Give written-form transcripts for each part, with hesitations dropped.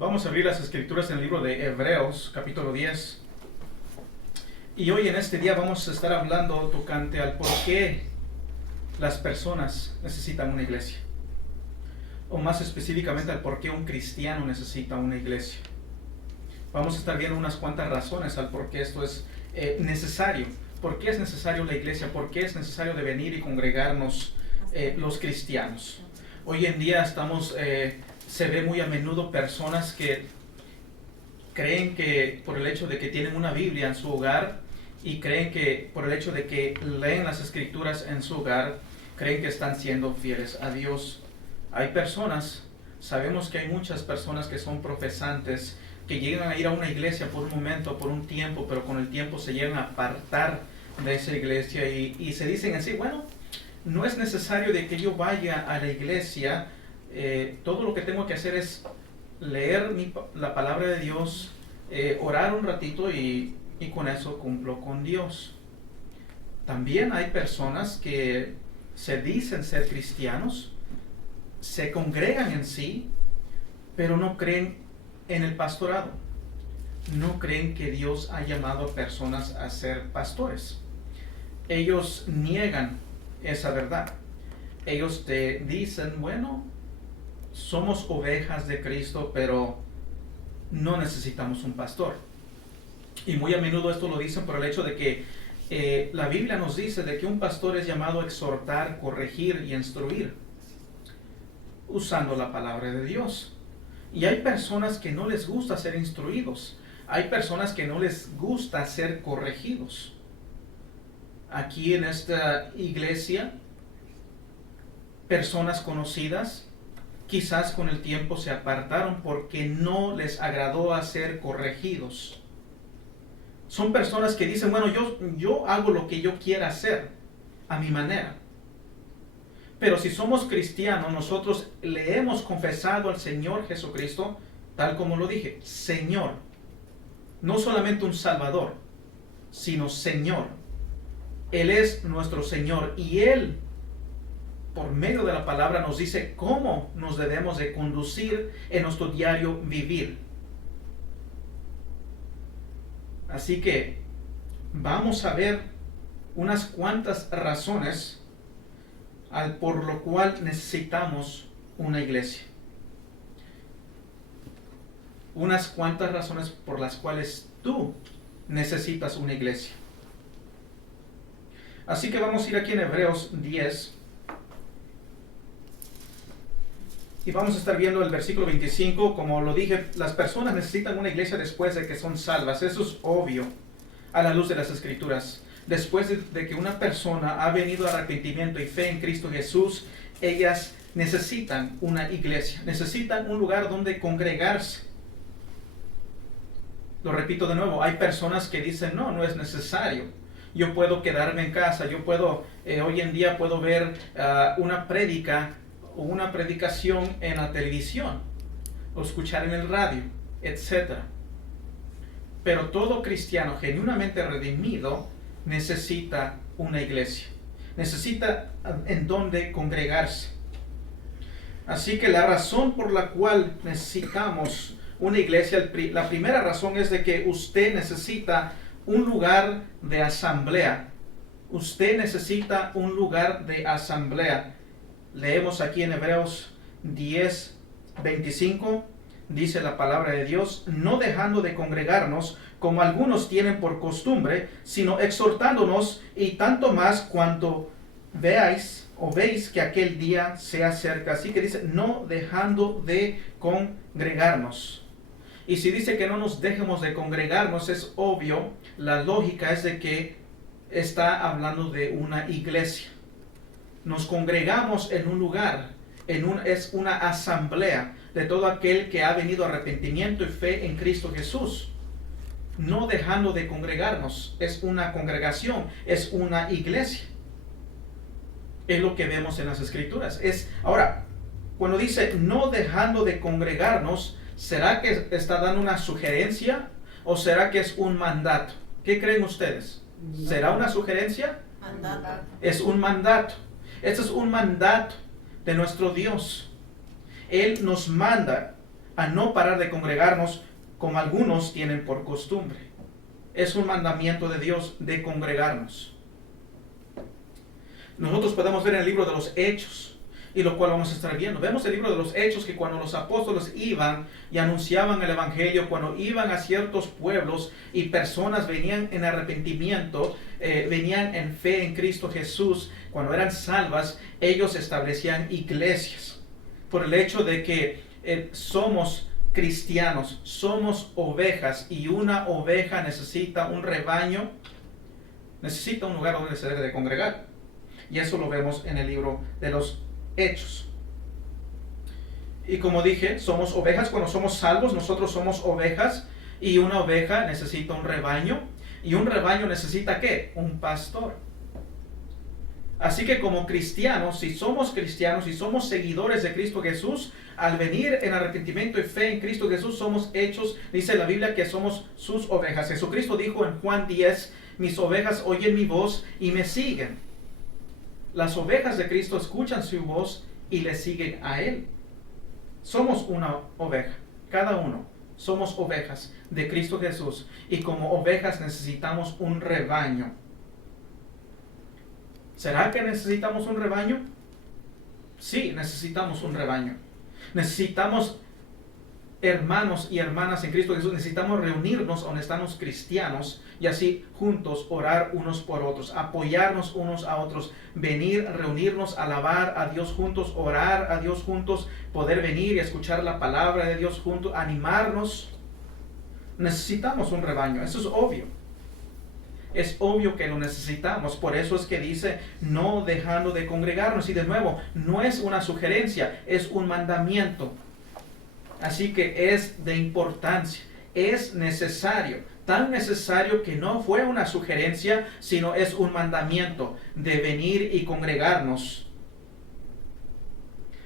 Vamos a abrir las escrituras en el libro de Hebreos, capítulo 10. Y hoy en este día vamos a estar hablando tocante al por qué las personas necesitan una iglesia. O más específicamente al por qué un cristiano necesita una iglesia. Vamos a estar viendo unas cuantas razones al por qué esto es necesario. ¿Por qué es necesario la iglesia? ¿Por qué es necesario de venir y congregarnos los cristianos? Hoy en día se ve muy a menudo personas que creen que por el hecho de que tienen una Biblia en su hogar y creen que por el hecho de que leen las escrituras en su hogar, creen que están siendo fieles a Dios. Hay personas, sabemos que hay muchas personas que son profesantes, que llegan a ir a una iglesia por un momento, por un tiempo, pero con el tiempo se llegan a apartar de esa iglesia y se dicen así, bueno, no es necesario de que yo vaya a la iglesia, todo lo que tengo que hacer es leer la palabra de Dios, orar un ratito y con eso cumplo con Dios. También hay personas que se dicen ser cristianos, se congregan en sí, pero no creen en el pastorado. No creen que Dios ha llamado a personas a ser pastores. Ellos niegan esa verdad. Ellos te dicen, bueno, somos ovejas de Cristo, pero no necesitamos un pastor. Y muy a menudo esto lo dicen por el hecho de que la Biblia nos dice de que un pastor es llamado a exhortar, corregir y instruir, usando la palabra de Dios. Y hay personas que no les gusta ser instruidos. Hay personas que no les gusta ser corregidos. Aquí en esta iglesia, personas conocidas quizás con el tiempo se apartaron porque no les agradó a ser corregidos. Son personas que dicen, bueno, yo hago lo que yo quiera hacer, a mi manera. Pero si somos cristianos, nosotros le hemos confesado al Señor Jesucristo, tal como lo dije, Señor. No solamente un Salvador, sino Señor. Él es nuestro Señor y Él, por medio de la palabra, nos dice cómo nos debemos de conducir en nuestro diario vivir. Así que vamos a ver unas cuantas razones por lo cual necesitamos una iglesia. Unas cuantas razones por las cuales tú necesitas una iglesia. Así que vamos a ir aquí en Hebreos 10. Y vamos a estar viendo el versículo 25. Como lo dije, las personas necesitan una iglesia después de que son salvas. Eso es obvio a la luz de las escrituras. Después de que una persona ha venido a arrepentimiento y fe en Cristo Jesús, ellas necesitan una iglesia. Necesitan un lugar donde congregarse. Lo repito de nuevo, hay personas que dicen, no es necesario. Yo puedo quedarme en casa. Yo puedo, hoy en día puedo ver una prédica o una predicación en la televisión o escuchar en el radio, etc. Pero todo cristiano genuinamente redimido necesita una iglesia, necesita en donde congregarse. Así que la razón por la cual necesitamos una iglesia, la primera razón es de que usted necesita un lugar de asamblea. Usted necesita un lugar de asamblea. Leemos aquí en Hebreos 10, 25, dice la palabra de Dios, no dejando de congregarnos como algunos tienen por costumbre, sino exhortándonos y tanto más cuanto veis que aquel día se acerca. Así que dice, no dejando de congregarnos. Y si dice que no nos dejemos de congregarnos, es obvio, la lógica es de que está hablando de una iglesia. Nos congregamos en un lugar, es una asamblea de todo aquel que ha venido a arrepentimiento y fe en Cristo Jesús. No dejando de congregarnos, es una congregación, es una iglesia. Es lo que vemos en las escrituras. Ahora, cuando dice no dejando de congregarnos, ¿será que está dando una sugerencia o será que es un mandato? ¿Qué creen ustedes? ¿Será una sugerencia? Mandato. Es un mandato. Este es un mandato de nuestro Dios. Él nos manda a no parar de congregarnos como algunos tienen por costumbre. Es un mandamiento de Dios de congregarnos. Nosotros podemos ver en el libro de los Hechos, y lo cual vamos a estar viendo. Vemos el libro de los Hechos que cuando los apóstoles iban y anunciaban el evangelio, cuando iban a ciertos pueblos y personas venían en arrepentimiento, venían en fe en Cristo Jesús, cuando eran salvas, ellos establecían iglesias. Por el hecho de que somos cristianos, somos ovejas, y una oveja necesita un rebaño, necesita un lugar donde se debe de congregar. Y eso lo vemos en el libro de los Hechos. Y como dije, somos ovejas. Cuando somos salvos, nosotros somos ovejas, y una oveja necesita un rebaño, y un rebaño necesita ¿qué? Un pastor. Así que como cristianos, si somos seguidores de Cristo Jesús, al venir en arrepentimiento y fe en Cristo Jesús, somos hechos, dice la Biblia, que somos sus ovejas. Jesucristo dijo en Juan 10, mis ovejas oyen mi voz y me siguen. Las ovejas de Cristo escuchan su voz y le siguen a Él. Somos una oveja, cada uno. Somos ovejas de Cristo Jesús, y como ovejas necesitamos un rebaño. ¿Será que necesitamos un rebaño? Sí, necesitamos un rebaño. Necesitamos hermanos y hermanas en Cristo Jesús. Necesitamos reunirnos donde están los cristianos y así juntos orar unos por otros, apoyarnos unos a otros, venir, reunirnos, alabar a Dios juntos, orar a Dios juntos, poder venir y escuchar la palabra de Dios juntos, animarnos. Necesitamos un rebaño, eso es obvio. Es obvio que lo necesitamos. Por eso es que dice no dejando de congregarnos. Y de nuevo, no es una sugerencia, es un mandamiento. Así que es de importancia, es necesario. Tan necesario que no fue una sugerencia, sino es un mandamiento de venir y congregarnos.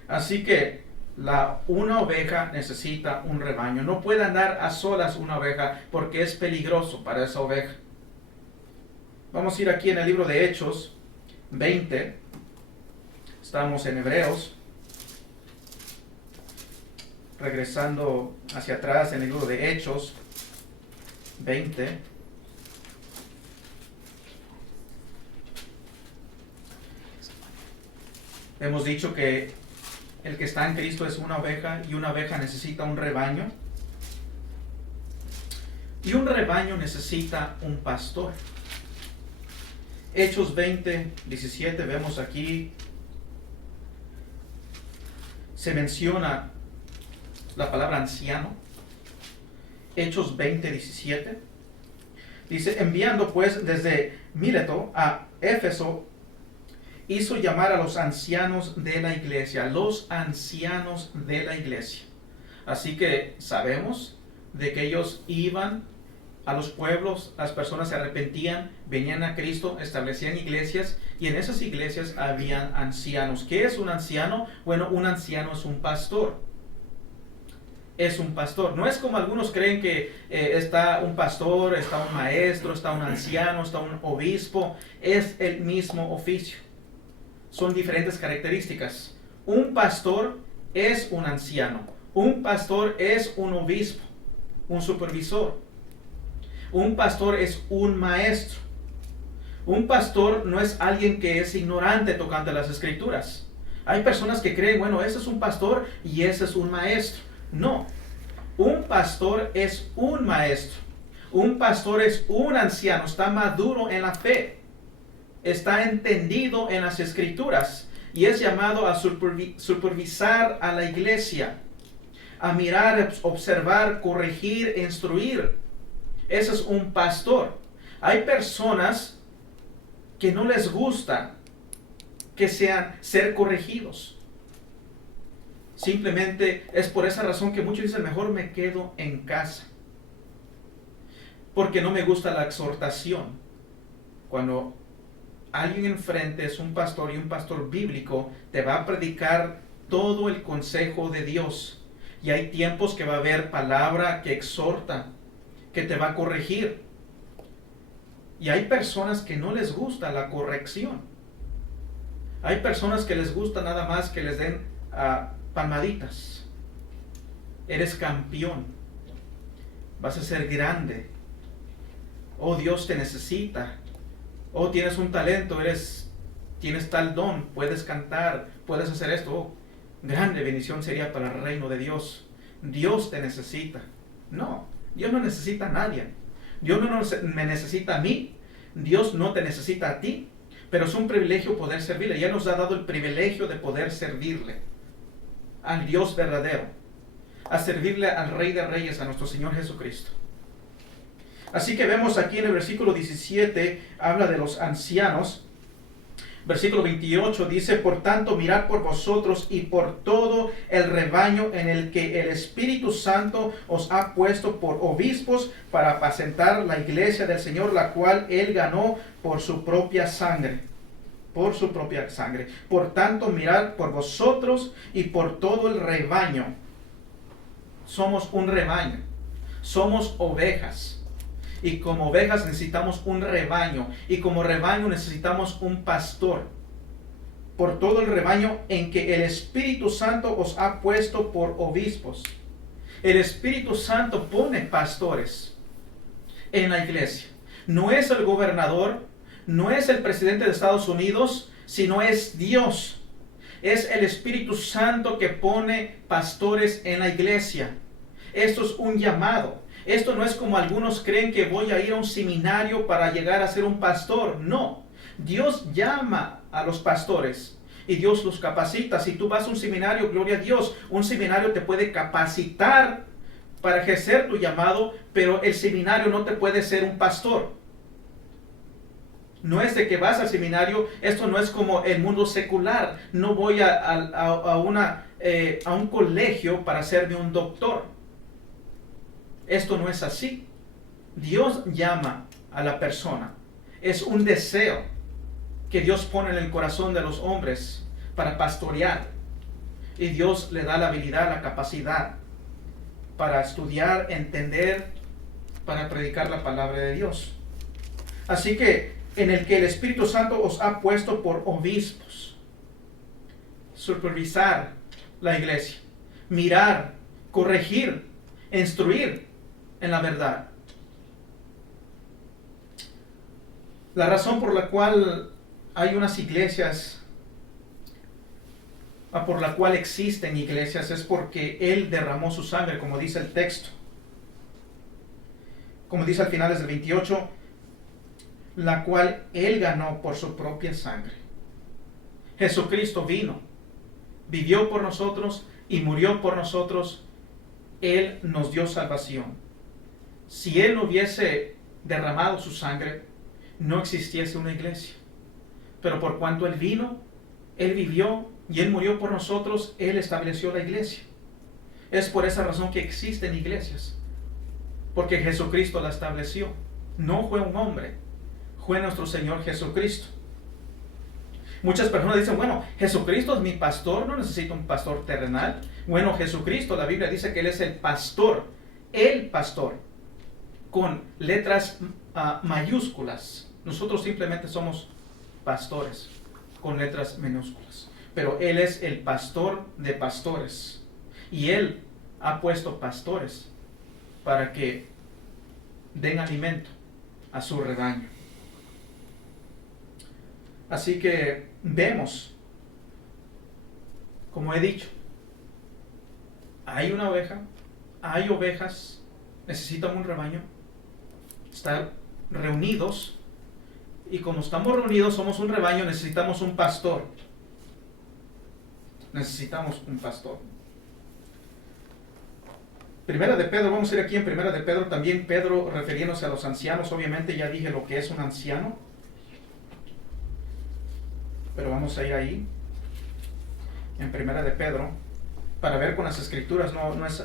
Así que una oveja necesita un rebaño. No puede andar a solas una oveja porque es peligroso para esa oveja. Vamos a ir aquí en el libro de Hechos 20. Estamos en Hebreos. Regresando hacia atrás en el libro de Hechos 20. Hemos dicho que el que está en Cristo es una oveja, y una oveja necesita un rebaño. Y un rebaño necesita un pastor. Hechos 20, 17, vemos aquí, se menciona la palabra anciano. Hechos 20, 17. Dice, enviando pues desde Mileto a Éfeso, hizo llamar a los ancianos de la iglesia. Los ancianos de la iglesia. Así que sabemos de que ellos iban a los pueblos, las personas se arrepentían, venían a Cristo, establecían iglesias, y en esas iglesias habían ancianos. ¿Qué es un anciano? Bueno, un anciano es un pastor. Es un pastor. No es como algunos creen que está un pastor, está un maestro, está un anciano, está un obispo. Es el mismo oficio. Son diferentes características. Un pastor es un anciano. Un pastor es un obispo, un supervisor. Un pastor es un maestro. Un pastor no es alguien que es ignorante tocante las escrituras. Hay personas que creen, bueno, ese es un pastor y ese es un maestro. No, un pastor es un maestro. Un pastor es un anciano, está maduro en la fe. Está entendido en las escrituras y es llamado a supervisar a la iglesia, a mirar, observar, corregir, instruir. Ese es un pastor. Hay personas que no les gusta que ser corregidos. Simplemente es por esa razón que muchos dicen, mejor me quedo en casa, porque no me gusta la exhortación. Cuando alguien enfrente es un pastor, y un pastor bíblico, te va a predicar todo el consejo de Dios. Y hay tiempos que va a haber palabra que exhorta, que te va a corregir. Y hay personas que no les gusta la corrección. Hay personas que les gusta nada más que les den palmaditas. Eres campeón. Vas a ser grande. Oh, Dios te necesita. Oh, tienes un talento, tienes tal don, puedes cantar, puedes hacer esto. Oh, grande bendición sería para el reino de Dios. Dios te necesita. No, Dios no necesita a nadie. Dios no me necesita a mí. Dios no te necesita a ti. Pero es un privilegio poder servirle. Ya nos ha dado el privilegio de poder servirle al Dios verdadero, a servirle al Rey de Reyes, a nuestro Señor Jesucristo. Así que vemos aquí en el versículo 17, habla de los ancianos. Versículo 28 dice: por tanto, mirad por vosotros y por todo el rebaño en el que el Espíritu Santo os ha puesto por obispos para apacentar la iglesia del Señor, la cual Él ganó por su propia sangre. Por su propia sangre. Por tanto, mirad por vosotros y por todo el rebaño. Somos un rebaño. Somos ovejas. Y como ovejas necesitamos un rebaño. Y como rebaño necesitamos un pastor. Por todo el rebaño en que el Espíritu Santo os ha puesto por obispos. El Espíritu Santo pone pastores en la iglesia. No es el gobernador, no es el presidente de Estados Unidos, sino es Dios. Es el Espíritu Santo que pone pastores en la iglesia. Esto es un llamado. Esto no es como algunos creen que voy a ir a un seminario para llegar a ser un pastor. No. Dios llama a los pastores y Dios los capacita. Si tú vas a un seminario, gloria a Dios, un seminario te puede capacitar para ejercer tu llamado, pero el seminario no te puede ser un pastor. No es de que vas al seminario, esto no es como el mundo secular. No voy a un colegio para serme un doctor. Esto no es así. Dios llama a la persona. Es un deseo que Dios pone en el corazón de los hombres para pastorear. Y Dios le da la habilidad, la capacidad para estudiar, entender, para predicar la palabra de Dios. Así que en el que el Espíritu Santo os ha puesto por obispos. Supervisar la iglesia. Mirar, corregir, instruir en la verdad. La razón por la cual hay unas iglesias, por la cual existen iglesias, es porque Él derramó su sangre, como dice el texto. Como dice al final del 28, la cual Él ganó por su propia sangre. Jesucristo vino, vivió por nosotros y murió por nosotros. Él nos dio salvación. Si Él no hubiese derramado su sangre, no existiese una iglesia. Pero por cuanto Él vino, Él vivió y Él murió por nosotros, Él estableció la iglesia. Es por esa razón que existen iglesias. Porque Jesucristo la estableció. No fue un hombre, fue nuestro Señor Jesucristo. Muchas personas dicen, bueno, Jesucristo es mi pastor, no necesito un pastor terrenal. Bueno, Jesucristo, la Biblia dice que Él es el pastor, con letras mayúsculas. Nosotros simplemente somos pastores, con letras minúsculas. Pero Él es el pastor de pastores. Y Él ha puesto pastores para que den alimento a su rebaño. Así que vemos, como he dicho, hay una oveja, hay ovejas, necesitan un rebaño, estar reunidos, y como estamos reunidos, somos un rebaño, necesitamos un pastor. Necesitamos un pastor. Primera de Pedro, vamos a ir aquí en Primera de Pedro, también Pedro refiriéndose a los ancianos. Obviamente ya dije lo que es un anciano, pero vamos a ir ahí en Primera de Pedro para ver con las escrituras.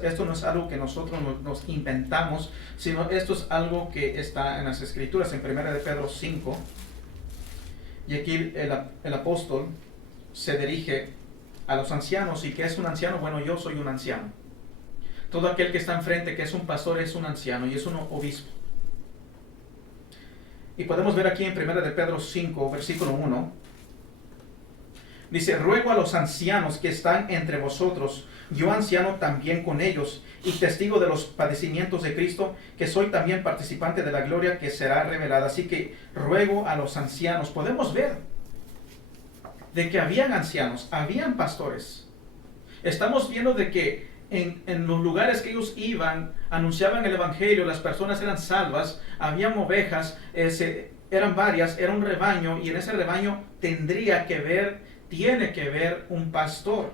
Esto no es algo que nosotros nos inventamos, sino esto es algo que está en las escrituras, en Primera de Pedro 5. Y aquí el apóstol se dirige a los ancianos. ¿Y qué es un anciano? Bueno, yo soy un anciano. Todo aquel que está enfrente, que es un pastor, es un anciano y es un obispo. Y podemos ver aquí en 1 de Pedro 5, versículo 1. Dice, ruego a los ancianos que están entre vosotros, yo anciano también con ellos, y testigo de los padecimientos de Cristo, que soy también participante de la gloria que será revelada. Así que ruego a los ancianos. Podemos ver de que habían ancianos, habían pastores. Estamos viendo de que en los lugares que ellos iban, anunciaban el evangelio, las personas eran salvas, habían ovejas, eran varias, era un rebaño, y en ese rebaño tiene que ver un pastor.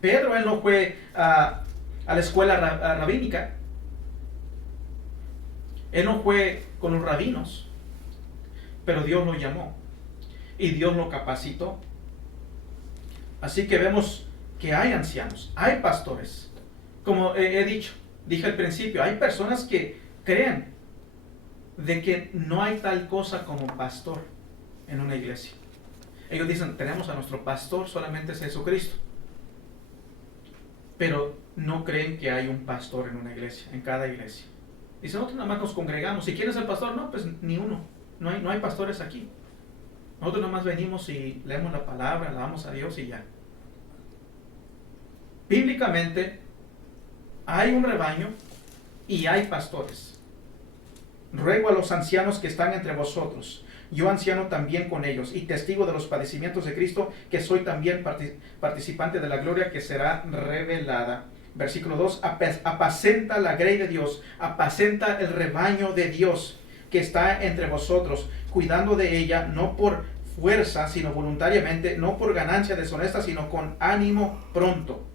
Pedro, él no fue a la escuela rabínica, él no fue con los rabinos, pero Dios lo llamó y Dios lo capacitó. Así que vemos que hay ancianos, hay pastores. Como dije al principio, hay personas que creen de que no hay tal cosa como pastor en una iglesia. Ellos dicen, tenemos a nuestro pastor, solamente es Jesucristo. Pero no creen que hay un pastor en una iglesia, en cada iglesia. Dicen, nosotros nada más nos congregamos. ¿Y quién es el pastor? No, pues ni uno. No hay pastores aquí. Nosotros nada más venimos y leemos la palabra, alabamos a Dios y ya. Bíblicamente, hay un rebaño y hay pastores. Ruego a los ancianos que están entre vosotros, yo anciano también con ellos, y testigo de los padecimientos de Cristo, que soy también participante de la gloria que será revelada. Versículo 2, apacenta la grey de Dios, apacenta el rebaño de Dios que está entre vosotros, cuidando de ella, no por fuerza, sino voluntariamente, no por ganancia deshonesta, sino con ánimo pronto.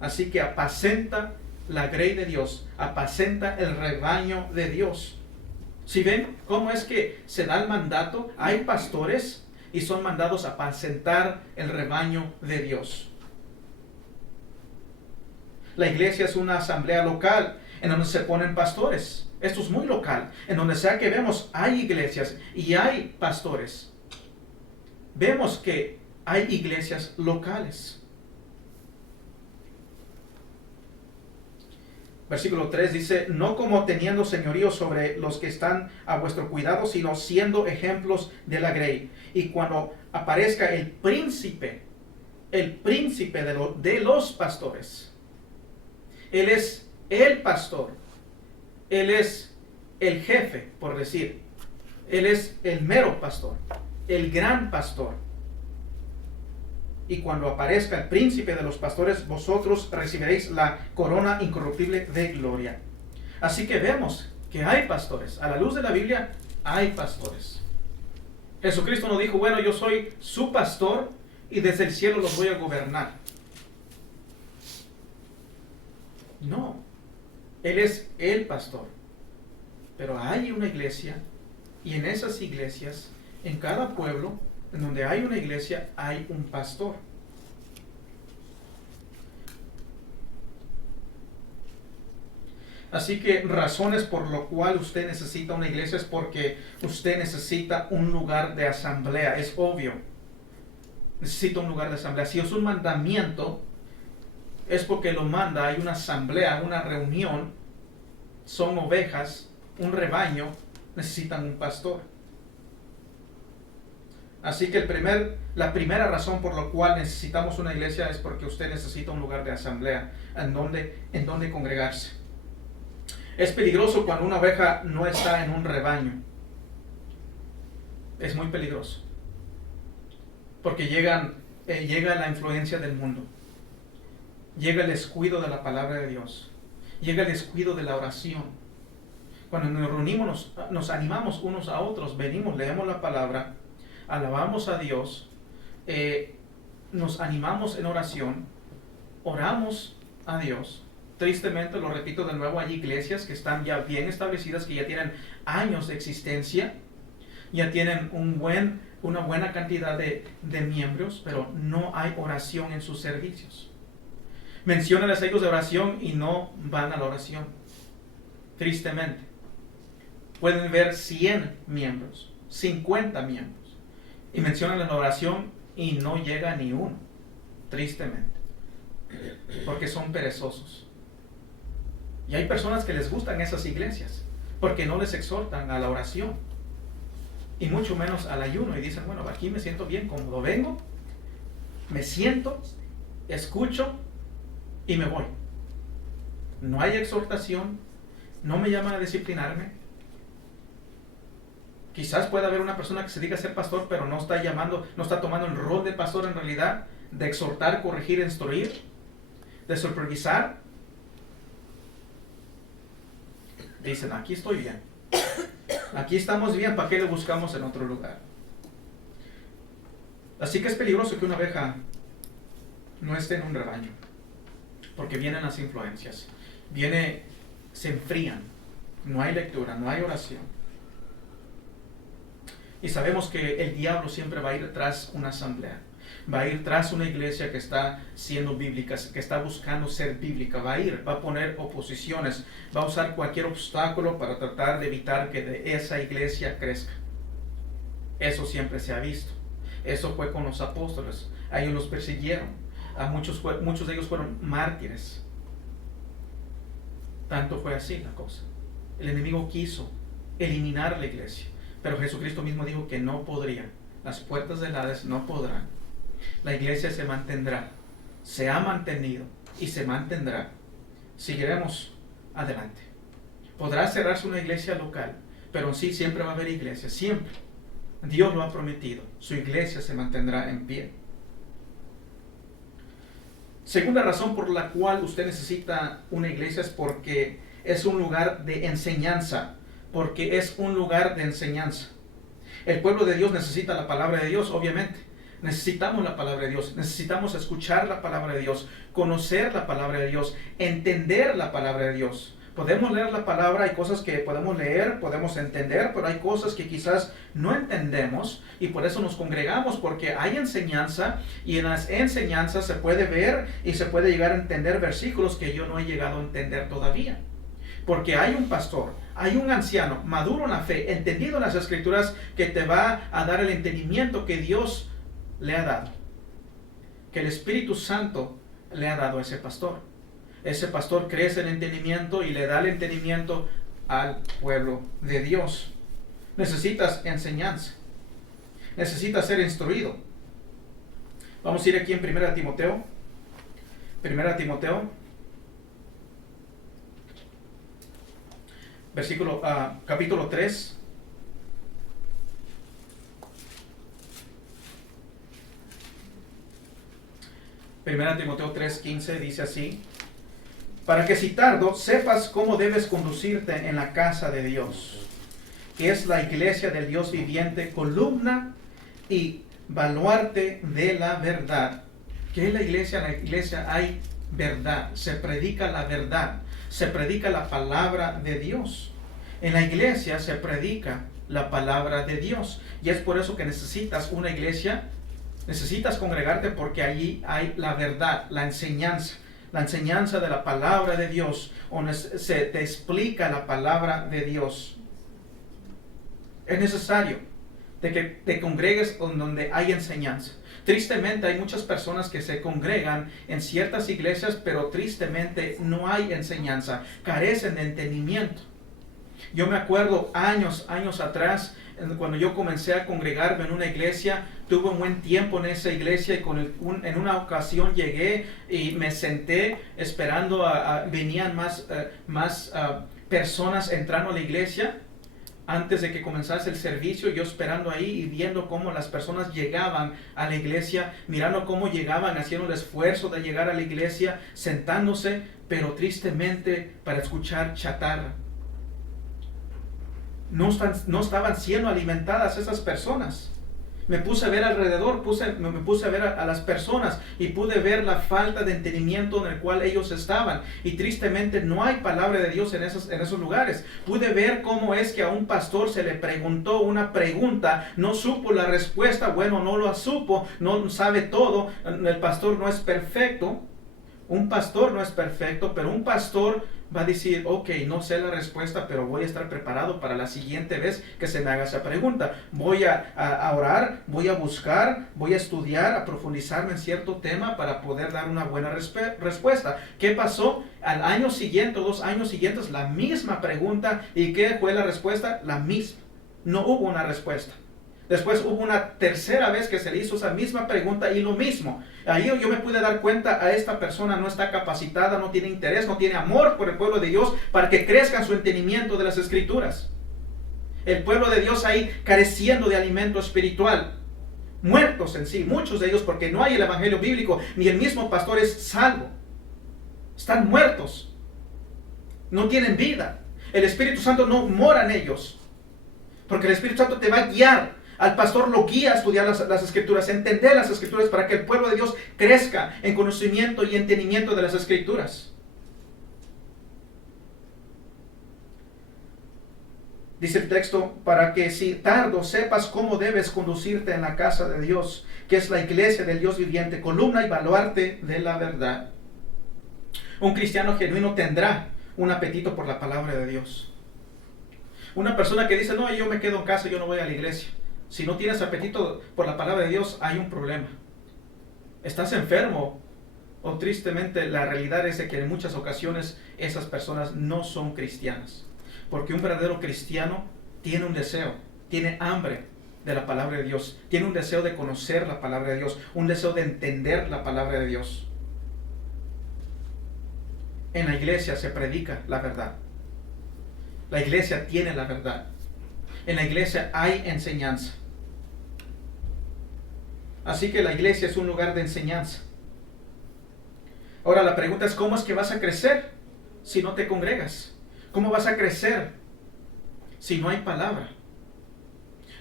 Así que apacenta la grey de Dios, apacenta el rebaño de Dios. Si ven cómo es que se da el mandato, hay pastores y son mandados a apacentar el rebaño de Dios. La iglesia es una asamblea local en donde se ponen pastores. Esto es muy local. En donde sea que vemos, hay iglesias y hay pastores. Vemos que hay iglesias locales. Versículo 3 dice, no como teniendo señorío sobre los que están a vuestro cuidado, sino siendo ejemplos de la grey. Y cuando aparezca el príncipe de los pastores, él es el pastor, él es el jefe, por decir, él es el mero pastor, el gran pastor. Y cuando aparezca el príncipe de los pastores, vosotros recibiréis la corona incorruptible de gloria. Así que vemos que hay pastores. A la luz de la Biblia, hay pastores. Jesucristo nos dijo, bueno, yo soy su pastor y desde el cielo los voy a gobernar. No, Él es el pastor. Pero hay una iglesia, y en esas iglesias, en cada pueblo, en donde hay una iglesia, hay un pastor. Así que razones por lo cual usted necesita una iglesia es porque usted necesita un lugar de asamblea. Es obvio. Necesita un lugar de asamblea. Si es un mandamiento, es porque lo manda. Hay una asamblea, una reunión. Son ovejas, un rebaño. Necesitan un pastor. Así que la primera razón por la cual necesitamos una iglesia es porque usted necesita un lugar de asamblea en donde congregarse. Es peligroso cuando una oveja no está en un rebaño. Es muy peligroso. Porque llega la influencia del mundo. Llega el descuido de la palabra de Dios. Llega el descuido de la oración. Cuando nos reunimos, nos animamos unos a otros, venimos, leemos la palabra, alabamos a Dios, nos animamos en oración, oramos a Dios. Tristemente, lo repito de nuevo, hay iglesias que están ya bien establecidas, que ya tienen años de existencia, ya tienen una buena cantidad de miembros, pero no hay oración en sus servicios. Mencionan a ellos de oración y no van a la oración. Tristemente. Pueden ver 100 miembros, 50 miembros, y mencionan la oración y no llega ni uno, tristemente, porque son perezosos. Y hay personas que les gustan esas iglesias, porque no les exhortan a la oración, y mucho menos al ayuno, y dicen, bueno, aquí me siento bien cómodo, vengo, me siento, escucho, y me voy. No hay exhortación, no me llaman a disciplinarme. Quizás pueda haber una persona que se diga ser pastor, pero no está tomando el rol de pastor en realidad, de exhortar, corregir, instruir, de supervisar. Dicen, aquí estoy bien. Aquí estamos bien, ¿para qué le buscamos en otro lugar? Así que es peligroso que una oveja no esté en un rebaño, porque vienen las influencias. Se enfrían, no hay lectura, no hay oración. Y sabemos que el diablo siempre va a ir tras una asamblea, va a ir tras una iglesia que está siendo bíblica, que está buscando ser bíblica, va a poner oposiciones, va a usar cualquier obstáculo para tratar de evitar que de esa iglesia crezca. Eso siempre se ha visto. Eso fue con los apóstoles. A ellos los persiguieron. Muchos de ellos fueron mártires. Tanto fue así la cosa. El enemigo quiso eliminar la iglesia, pero Jesucristo mismo dijo que no podría. Las puertas del Hades no podrán. La iglesia se mantendrá, se ha mantenido y se mantendrá. Seguiremos adelante. Podrá cerrarse una iglesia local, pero sí siempre va a haber iglesia, siempre. Dios lo ha prometido, su iglesia se mantendrá en pie. Segunda razón por la cual usted necesita una iglesia es porque es un lugar de enseñanza, porque es un lugar de enseñanza. El pueblo de Dios necesita la palabra de Dios, obviamente. Necesitamos la palabra de Dios, necesitamos escuchar la palabra de Dios, conocer la palabra de Dios, entender la palabra de Dios. Podemos leer la palabra, hay cosas que podemos leer, podemos entender, pero hay cosas que quizás no entendemos y por eso nos congregamos, porque hay enseñanza y en las enseñanzas se puede ver y se puede llegar a entender versículos que yo no he llegado a entender todavía. Porque hay un pastor, hay un anciano maduro en la fe, entendido en las escrituras, que te va a dar el entendimiento que Dios le ha dado, que el Espíritu Santo le ha dado a ese pastor. Ese pastor crece en entendimiento y le da el entendimiento al pueblo de Dios. Necesitas enseñanza, necesitas ser instruido. Vamos a ir aquí en 1 Timoteo. 1 Timoteo, capítulo 3. Primera Timoteo 3:15 dice así: para que si tardo sepas cómo debes conducirte en la casa de Dios, que es la iglesia del Dios viviente, columna y baluarte de la verdad. ¿Qué es la iglesia? En la iglesia hay verdad, se predica la verdad, se predica la palabra de Dios. En la iglesia se predica la palabra de Dios y es por eso que necesitas una iglesia, necesitas congregarte, porque allí hay la verdad, la enseñanza de la palabra de Dios, donde se te explica la palabra de Dios. Es necesario de que te congregues donde hay enseñanza. Tristemente hay muchas personas que se congregan en ciertas iglesias, pero tristemente no hay enseñanza, carecen de entendimiento. Yo me acuerdo años atrás, cuando yo comencé a congregarme en una iglesia, tuve un buen tiempo en esa iglesia y en una ocasión llegué y me senté esperando, venían más personas entrando a la iglesia antes de que comenzase el servicio, yo esperando ahí y viendo cómo las personas llegaban a la iglesia, mirando cómo llegaban, haciendo el esfuerzo de llegar a la iglesia, sentándose, pero tristemente para escuchar chatarra. No estaban siendo alimentadas esas personas. Me puse a ver alrededor, me puse a ver a las personas y pude ver la falta de entendimiento en el cual ellos estaban. Y tristemente no hay palabra de Dios en esos lugares. Pude ver cómo es que a un pastor se le preguntó una pregunta, no supo la respuesta, bueno, no lo supo, no sabe todo. El pastor no es perfecto. Un pastor no es perfecto, pero un pastor va a decir, ok, no sé la respuesta, pero voy a estar preparado para la siguiente vez que se me haga esa pregunta. Voy a orar, voy a buscar, voy a estudiar, a profundizarme en cierto tema para poder dar una buena respuesta. ¿Qué pasó? Al año siguiente, 2 años siguientes, la misma pregunta. ¿Y qué fue la respuesta? La misma. No hubo una respuesta. Después hubo una tercera vez que se le hizo esa misma pregunta y lo mismo. Ahí yo me pude dar cuenta, a esta persona no está capacitada, no tiene interés, no tiene amor por el pueblo de Dios para que crezca en su entendimiento de las Escrituras. El pueblo de Dios ahí careciendo de alimento espiritual, muertos en sí, muchos de ellos, porque no hay el evangelio bíblico, ni el mismo pastor es salvo. Están muertos, no tienen vida. El Espíritu Santo no mora en ellos, porque el Espíritu Santo te va a guiar. Al pastor lo guía a estudiar las Escrituras, a entender las Escrituras para que el pueblo de Dios crezca en conocimiento y entendimiento de las Escrituras. Dice el texto, para que si tardo sepas cómo debes conducirte en la casa de Dios, que es la iglesia del Dios viviente, columna y baluarte de la verdad. Un cristiano genuino tendrá un apetito por la palabra de Dios. Una persona que dice, no, yo me quedo en casa, yo no voy a la iglesia. Si no tienes apetito por la palabra de Dios, hay un problema. Estás enfermo, o tristemente la realidad es de que en muchas ocasiones esas personas no son cristianas. Porque un verdadero cristiano tiene un deseo, tiene hambre de la palabra de Dios, tiene un deseo de conocer la palabra de Dios, un deseo de entender la palabra de Dios. En la iglesia se predica la verdad. La iglesia tiene la verdad. En la iglesia hay enseñanza. Así que la iglesia es un lugar de enseñanza. Ahora la pregunta es, ¿cómo es que vas a crecer si no te congregas? ¿Cómo vas a crecer si no hay palabra?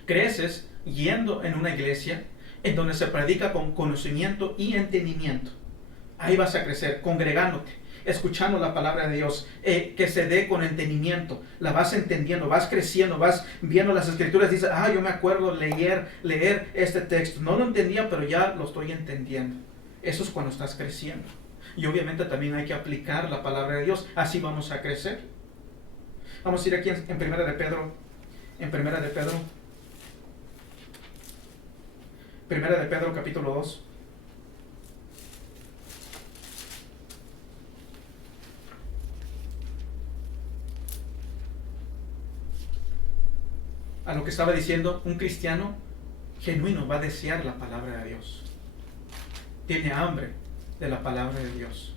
Creces yendo en una iglesia en donde se predica con conocimiento y entendimiento. Ahí vas a crecer, congregándote, escuchando la palabra de Dios, que se dé con entendimiento. La vas entendiendo, vas creciendo, vas viendo las Escrituras. Dices, yo me acuerdo leer este texto. No lo entendía, pero ya lo estoy entendiendo. Eso es cuando estás creciendo. Y obviamente también hay que aplicar la palabra de Dios. Así vamos a crecer. Vamos a ir aquí en Primera de Pedro. Primera de Pedro capítulo 2. A lo que estaba diciendo, un cristiano genuino va a desear la palabra de Dios. Tiene hambre de la palabra de Dios.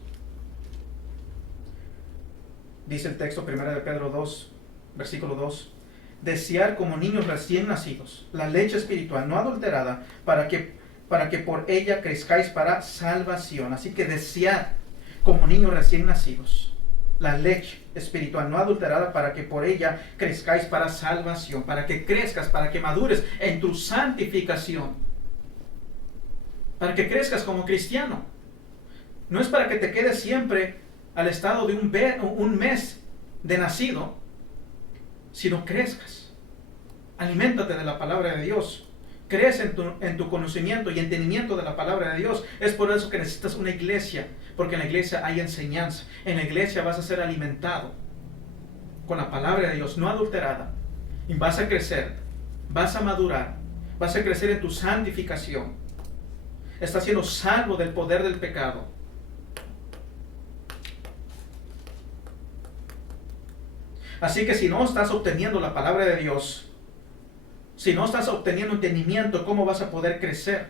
Dice el texto, 1 de Pedro 2, versículo 2. Desear como niños recién nacidos la leche espiritual no adulterada para que por ella crezcáis para salvación. Así que desear como niños recién nacidos la leche espiritual no adulterada para que por ella crezcáis para salvación, para que crezcas, para que madures en tu santificación, para que crezcas como cristiano. No es para que te quedes siempre al estado de un mes de nacido, sino crezcas. Aliméntate de la palabra de Dios. Crece en tu conocimiento y entendimiento de la palabra de Dios. Es por eso que necesitas una iglesia, porque en la iglesia hay enseñanza. En la iglesia vas a ser alimentado con la palabra de Dios, no adulterada. Y vas a crecer, vas a madurar, vas a crecer en tu santificación. Estás siendo salvo del poder del pecado. Así que si no estás obteniendo la palabra de Dios, si no estás obteniendo entendimiento, ¿cómo vas a poder crecer?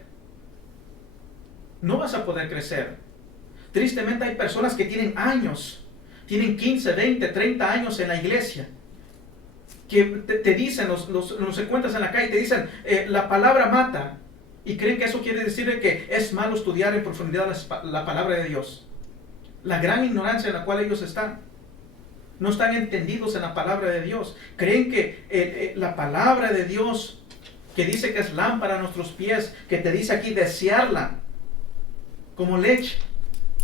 No vas a poder crecer. Tristemente hay personas que tienen años, tienen 15, 20, 30 años en la iglesia, que te dicen, los encuentras en la calle y te dicen, la palabra mata, y creen que eso quiere decir que es malo estudiar en profundidad la palabra de Dios. La gran ignorancia en la cual ellos están. No están entendidos en la palabra de Dios. Creen que la palabra de Dios, que dice que es lámpara a nuestros pies, que te dice aquí desearla como leche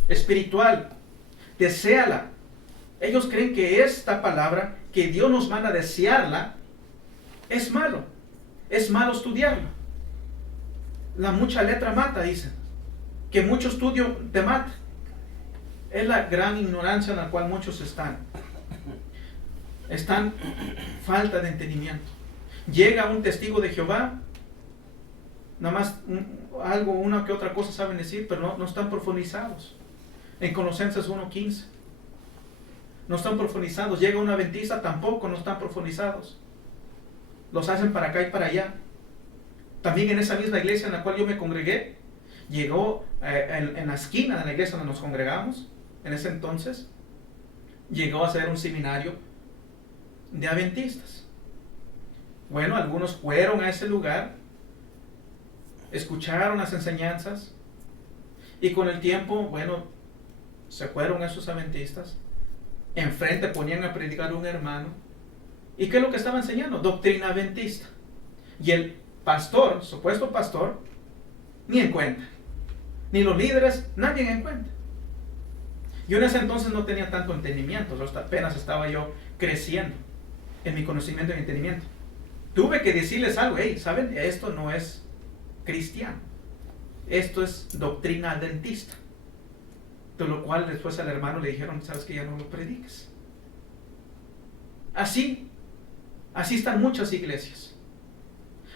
espiritual, deséala. Ellos creen que esta palabra, que Dios nos manda a desearla, es malo. Es malo estudiarla. La mucha letra mata, dicen. Que mucho estudio te mata. Es la gran ignorancia en la cual muchos están. Están falta de entendimiento. Llega un testigo de Jehová, nada más una que otra cosa saben decir, pero no están profundizados. En Colosenses 1:15 no están profundizados. Llega un adventista, tampoco no están profundizados. Los hacen para acá y para allá. También en esa misma iglesia en la cual yo me congregué, llegó en la esquina de la iglesia donde nos congregamos, en ese entonces, llegó a ser un seminario de adventistas. Bueno, algunos fueron a ese lugar, escucharon las enseñanzas, y con el tiempo, bueno, se fueron esos adventistas. Enfrente ponían a predicar un hermano. ¿Y qué es lo que estaba enseñando? Doctrina adventista. Y el pastor, supuesto pastor, ni en cuenta. Ni los líderes, nadie en cuenta. Yo en ese entonces no tenía tanto entendimiento, apenas estaba yo creciendo en mi conocimiento y entendimiento. Tuve que decirles algo, hey, ¿saben? Esto no es cristiano. Esto es doctrina adventista. De lo cual después al hermano le dijeron, sabes que ya no lo prediques. Así están muchas iglesias.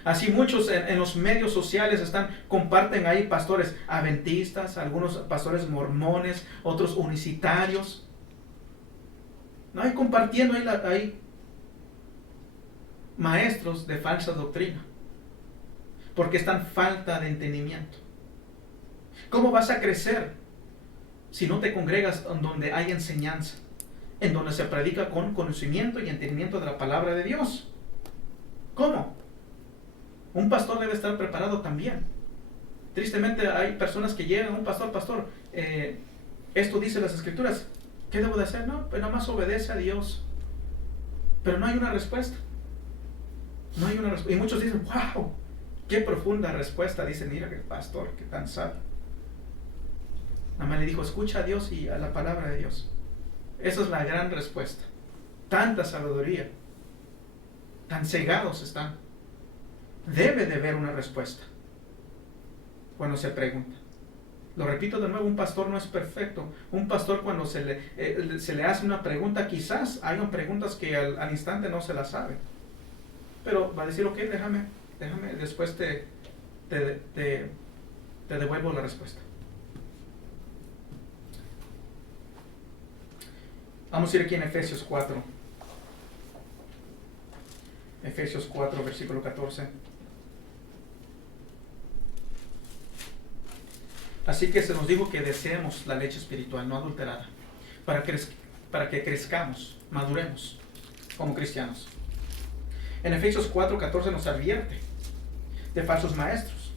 Así muchos en los medios sociales comparten ahí pastores adventistas, algunos pastores mormones, otros unicitarios. No hay compartiendo ahí maestros de falsa doctrina. Porque están falta de entendimiento. ¿Cómo vas a crecer si no te congregas en donde hay enseñanza? En donde se predica con conocimiento y entendimiento de la palabra de Dios. ¿Cómo? Un pastor debe estar preparado también. Tristemente hay personas que llegan, un pastor, esto dice las escrituras, ¿qué debo de hacer? No, pues nada más obedece a Dios. Pero no hay una respuesta. No hay una respuesta. Y muchos dicen, wow, qué profunda respuesta. Dicen, mira que pastor, qué tan sabio. Nada más le dijo, escucha a Dios y a la palabra de Dios. Esa es la gran respuesta. Tanta sabiduría. Tan cegados están. Debe de haber una respuesta cuando se pregunta. Lo repito de nuevo, un pastor no es perfecto. Un pastor cuando se le hace una pregunta, quizás hayan preguntas que al instante no se las sabe. Pero va a decir, ok, déjame, después te devuelvo la respuesta. Vamos a ir aquí en Efesios 4. Efesios 4, versículo 14. Así que se nos dijo que deseemos la leche espiritual no adulterada, para que crezcamos, maduremos como cristianos. En Efesios 4:14 nos advierte de falsos maestros.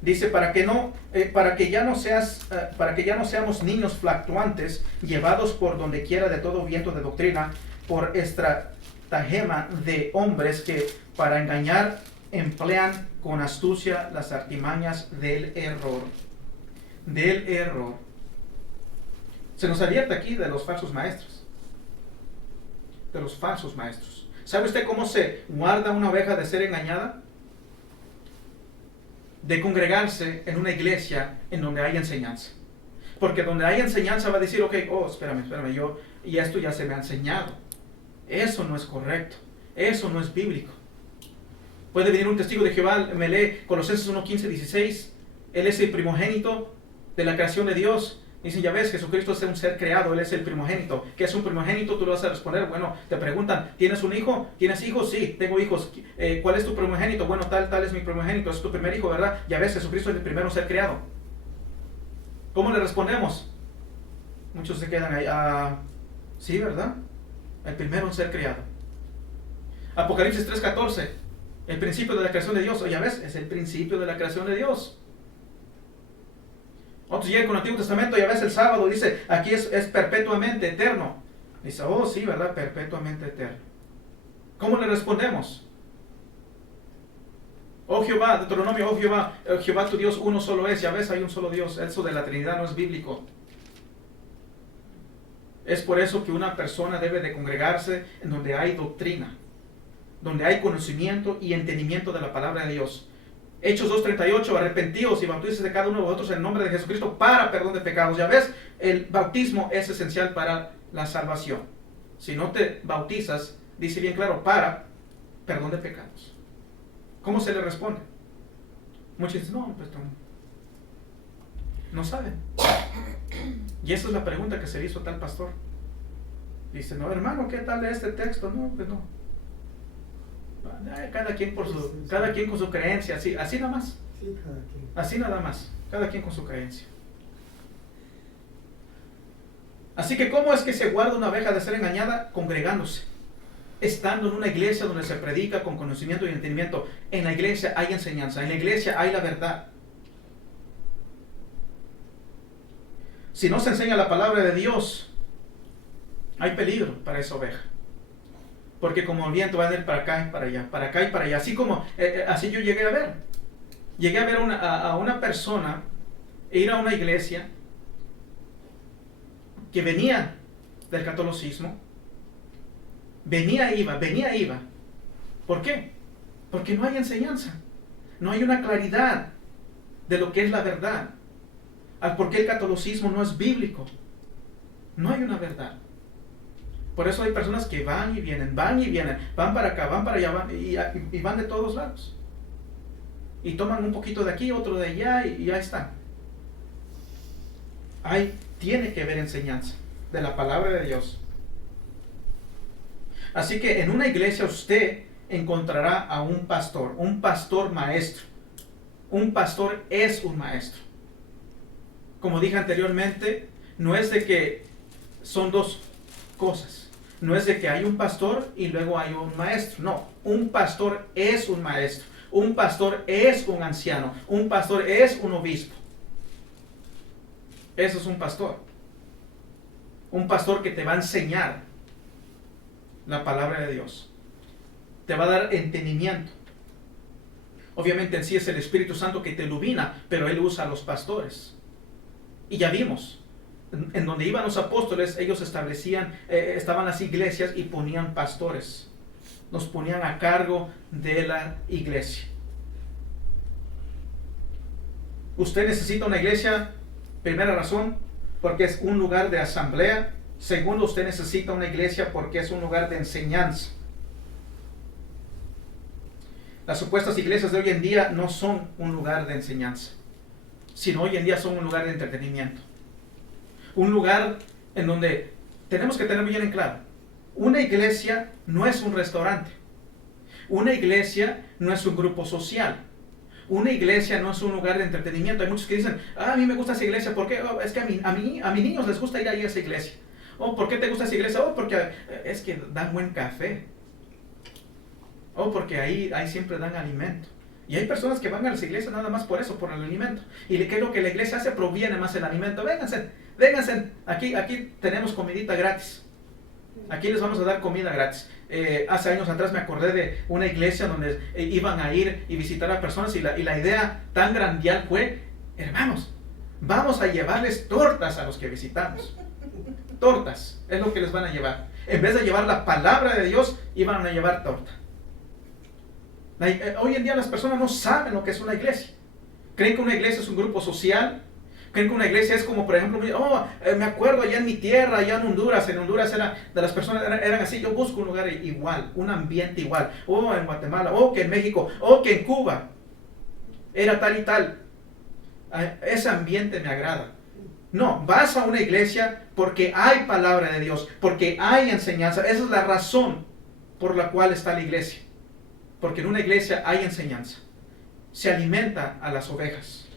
Dice, para que ya no seamos niños fluctuantes, llevados por donde quiera de todo viento de doctrina, por estratagema de hombres que para engañar emplean con astucia las artimañas del error. Se nos advierte aquí de los falsos maestros. ¿Sabe usted cómo se guarda una oveja de ser engañada? De congregarse en una iglesia en donde hay enseñanza. Porque donde hay enseñanza va a decir, ok, espérame, y esto ya se me ha enseñado. Eso no es correcto. Eso no es bíblico. Puede venir un testigo de Jehová, me lee Colosenses 1:15-16. Él es el primogénito de la creación de Dios. Dicen, ya ves, Jesucristo es un ser creado, Él es el primogénito. ¿Qué es un primogénito? Tú lo vas a responder. Bueno, te preguntan, ¿tienes un hijo? ¿Tienes hijos? Sí, tengo hijos. ¿Cuál es tu primogénito? Bueno, tal es mi primogénito. Es tu primer hijo, ¿verdad? Ya ves, Jesucristo es el primero ser creado. ¿Cómo le respondemos? Muchos se quedan ahí, sí, ¿verdad? El primero en ser creado. Apocalipsis 3:14. El principio de la creación de Dios. Ya ves, es el principio de la creación de Dios. Otros llegan con el Antiguo Testamento, ya ves el sábado, dice, aquí es perpetuamente eterno. Dice, sí, ¿verdad? Perpetuamente eterno. ¿Cómo le respondemos? Oh Jehová, Deuteronomio, oh Jehová, Jehová tu Dios uno solo es. Ya ves, hay un solo Dios. Eso de la Trinidad no es bíblico. Es por eso que una persona debe de congregarse en donde hay doctrina, donde hay conocimiento y entendimiento de la palabra de Dios. Hechos 2:38, arrepentíos y bautícese de cada uno de vosotros en el nombre de Jesucristo para perdón de pecados. Ya ves, el bautismo es esencial para la salvación. Si no te bautizas, dice bien claro, para perdón de pecados. ¿Cómo se le responde? Muchos dicen, no, pues no saben. Y esa es la pregunta que se le hizo a tal pastor. Dice, no, hermano, ¿qué tal de este texto? No, pues no. Cada quien con su creencia, así nada más. Sí, cada quien. Así nada más, cada quien con su creencia. Así que ¿cómo es que se guarda una oveja de ser engañada? Congregándose, estando en una iglesia donde se predica con conocimiento y entendimiento. En la iglesia hay enseñanza, en la iglesia hay la verdad. Si no se enseña la palabra de Dios, hay peligro para esa oveja. Porque como el viento va a ir para acá y para allá, para acá y para allá. Así yo llegué a ver. Llegué a ver a una persona ir a una iglesia que venía del catolicismo. Venía, iba. ¿Por qué? Porque no hay enseñanza. No hay una claridad de lo que es la verdad. ¿Por qué el catolicismo no es bíblico? No hay una verdad. Por eso hay personas que van y vienen, van para acá, van para allá, y van de todos lados. Y toman un poquito de aquí, otro de allá, y ya están. Tiene que haber enseñanza de la palabra de Dios. Así que en una iglesia usted encontrará a un pastor maestro. Un pastor es un maestro. Como dije anteriormente, no es de que son dos cosas. No es de que hay un pastor y luego hay un maestro. No, un pastor es un maestro. Un pastor es un anciano. Un pastor es un obispo. Eso es un pastor. Un pastor que te va a enseñar la palabra de Dios. Te va a dar entendimiento. Obviamente en sí es el Espíritu Santo que te ilumina, pero Él usa a los pastores. Y ya vimos, en donde iban los apóstoles, ellos establecían, estaban las iglesias y ponían pastores. Nos ponían a cargo de la iglesia. Usted necesita una iglesia, primera razón, porque es un lugar de asamblea. Segundo, usted necesita una iglesia porque es un lugar de enseñanza. Las supuestas iglesias de hoy en día no son un lugar de enseñanza, sino hoy en día son un lugar de entretenimiento. Un lugar en donde tenemos que tener bien en claro, una iglesia no es un restaurante. Una iglesia no es un grupo social. Una iglesia no es un lugar de entretenimiento. Hay muchos que dicen, a mí me gusta esa iglesia. ¿Por qué? Es que a mis niños les gusta ir ahí a esa iglesia. ¿Por qué te gusta esa iglesia? Porque es que dan buen café. Porque ahí siempre dan alimento. Y hay personas que van a las iglesias nada más por eso, por el alimento. ¿Y qué es lo que la iglesia hace? Proviene más el alimento. Vénganse. Aquí tenemos comidita gratis. Aquí les vamos a dar comida gratis. Hace años atrás me acordé de una iglesia donde iban a ir y visitar a personas y la idea tan grandial fue, hermanos, vamos a llevarles tortas a los que visitamos. Tortas es lo que les van a llevar. En vez de llevar la palabra de Dios, iban a llevar torta. Hoy en día las personas no saben lo que es una iglesia. Creen que una iglesia es un grupo social. Creen que una iglesia es como, por ejemplo, me acuerdo allá en mi tierra, allá en Honduras era, de las personas eran así. Yo busco un lugar igual, un ambiente igual. En Guatemala, que en México, que en Cuba. Era tal y tal. Ese ambiente me agrada. No, vas a una iglesia porque hay palabra de Dios, porque hay enseñanza. Esa es la razón por la cual está la iglesia. Porque en una iglesia hay enseñanza. Se alimenta a las ovejas.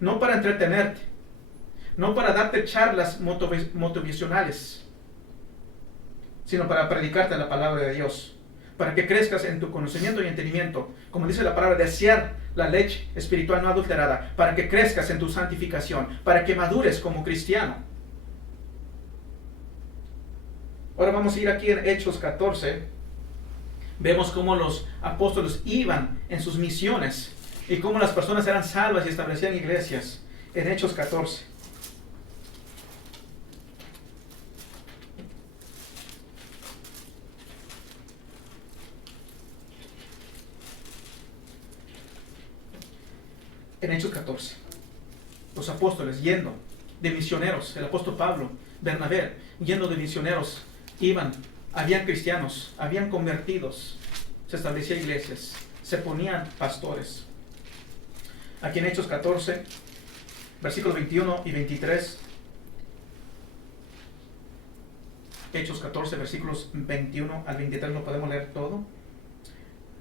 No para entretenerte. No para darte charlas motivacionales. Sino para predicarte la palabra de Dios. Para que crezcas en tu conocimiento y entendimiento. Como dice la palabra, desear la leche espiritual no adulterada. Para que crezcas en tu santificación. Para que madures como cristiano. Ahora vamos a ir aquí en Hechos 14. Vemos cómo los apóstoles iban en sus misiones y cómo las personas eran salvas y establecían iglesias. En Hechos 14. En Hechos 14. Los apóstoles yendo de misioneros, el apóstol Pablo, Bernabé, yendo de misioneros, iban. Habían cristianos, habían convertidos, se establecían iglesias, se ponían pastores. Aquí en Hechos 14, versículos 21 y 23. Hechos 14, versículos 21 al 23, lo podemos leer todo.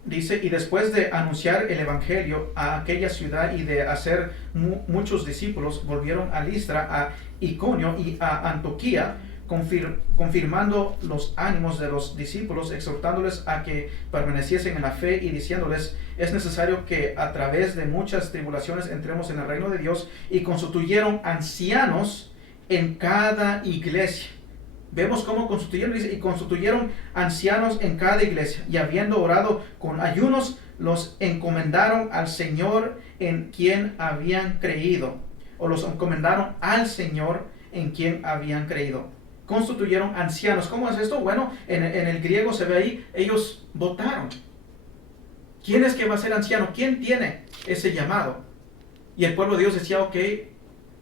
Dice, y después de anunciar el evangelio a aquella ciudad y de hacer muchos discípulos, volvieron a Listra, a Iconio y a Antioquía, confirmando los ánimos de los discípulos, exhortándoles a que permaneciesen en la fe y diciéndoles, es necesario que a través de muchas tribulaciones entremos en el reino de Dios, y constituyeron ancianos en cada iglesia. Vemos cómo constituyeron, dice, y constituyeron ancianos en cada iglesia, y habiendo orado con ayunos, los encomendaron al Señor en quien habían creído, o los encomendaron al Señor en quien habían creído. Constituyeron ancianos. ¿Cómo es esto? Bueno, en el griego se ve ahí, ellos votaron. ¿Quién es que va a ser anciano? ¿Quién tiene ese llamado? Y el pueblo de Dios decía, ok,